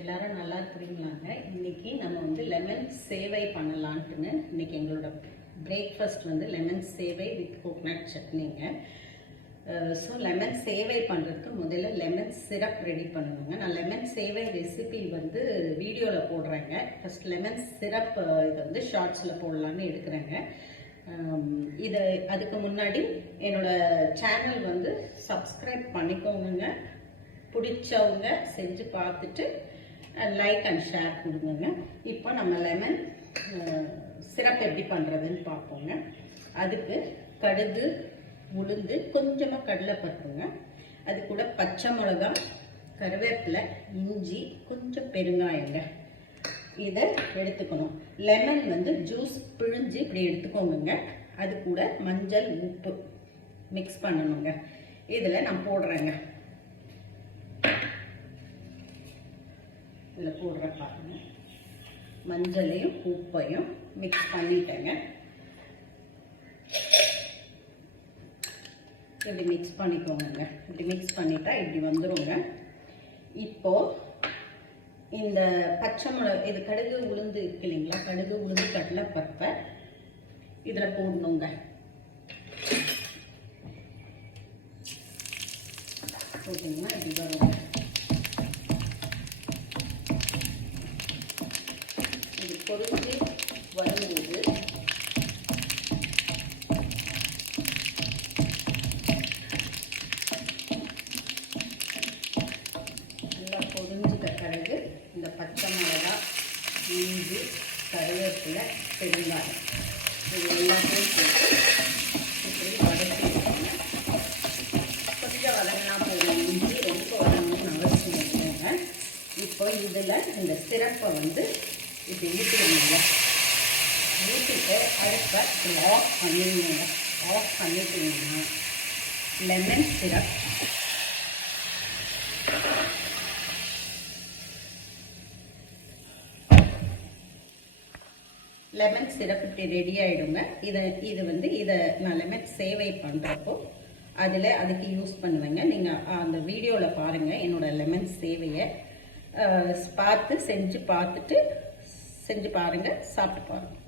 எல்லாரும் நல்லா இருக்கிறீங்களாங்க. இன்னைக்கு நம்ம வந்து லெமன் சேவை பண்ணலான்ட்டுன்னு இன்னைக்கு எங்களோட பிரேக்ஃபாஸ்ட் வந்து லெமன் சேவை வித் கோகனட் சட்னிங்க. ஸோ லெமன் சேவை பண்ணுறதுக்கு முதல்ல லெமன் சிரப் ரெடி பண்ணணுங்க. நான் லெமன் சேவை ரெசிபி வந்து வீடியோவில் போடுறேங்க. ஃபஸ்ட் லெமன் சிரப் இதை வந்து ஷார்ட்ஸில் போடலான்னு எடுக்கிறேங்க. இதை அதுக்கு முன்னாடி என்னோட சேனல் வந்து சப்ஸ்கிரைப் பண்ணிக்கோங்க. பிடிச்சவங்க செஞ்சு பார்த்துட்டு லைக் அண்ட் ஷேர் கொடுங்க. இப்போ நம்ம லெமன் சிரப் எப்படி பண்ணுறதுன்னு பார்ப்போங்க. அதுக்கு கடுகு, உளுந்து, கொஞ்சமாக கடலைப்பருப்புங்க, அது கூட பச்சை மிளகா, கருவேப்பிலை, இஞ்சி, கொஞ்சம் பெருங்காயங்க, இதை எடுத்துக்கணும். லெமன் வந்து ஜூஸ் பிழிஞ்சு இப்படி எடுத்துக்கோங்க. அது கூட மஞ்சள், உப்பு மிக்ஸ் பண்ணணுங்க. இதில் நான் போடுறேங்க. இதில் போடுற பாருங்க, மஞ்சளையும் உப்பையும் மிக்ஸ் பண்ணிட்டேங்க. இப்படி மிக்ஸ் பண்ணிக்கோங்க. இப்படி மிக்ஸ் பண்ணிட்டா இப்படி வந்துடுங்க. இப்போ இந்த பச்சை மிளகா, இது கடுகு உளுந்து இருக்கு இல்லைங்களா, கடுகு உளுந்து கடலைப்பருப்பை இதில் போடணுங்க. போட்டிங்கன்னா இப்படி வருங்க. இது பொரிஞ்சு வரும்போது நல்லா பொரிஞ்சுட்ட பிறகு இந்த பச்சை மிளகா, இஞ்சி, கருவேப்பிலை, பெருங்காயம் இது எல்லாத்தையும் போட்டு இப்படி வதக்கிடுவாங்க. கொஞ்சம் வதங்கினா போதும். இஞ்சி ரொம்ப வதங்கணும்னு அவசியம் இல்லைங்க. இப்போ இதில் இந்த சிரப்பை வந்து இப்படி ஊற்றிடுங்க. ஊற்றிட்டு அடுப்பை ஆஃப் பண்ணிடுங்க. ஆஃப் பண்ணிட்டீங்கன்னா லெமன் சிரப் இப்படி ரெடி ஆகிடுங்க. இது வந்து இதை நான் லெமன் சேவை பண்ணுறப்போ அதில் அதுக்கு யூஸ் பண்ணுவேங்க. நீங்கள் அந்த வீடியோவில் பாருங்கள், என்னோட லெமன் சேவையை பார்த்து செஞ்சு பார்த்துட்டு செஞ்சு பாருங்கள், சாப்பிட்டு பாருங்கள்.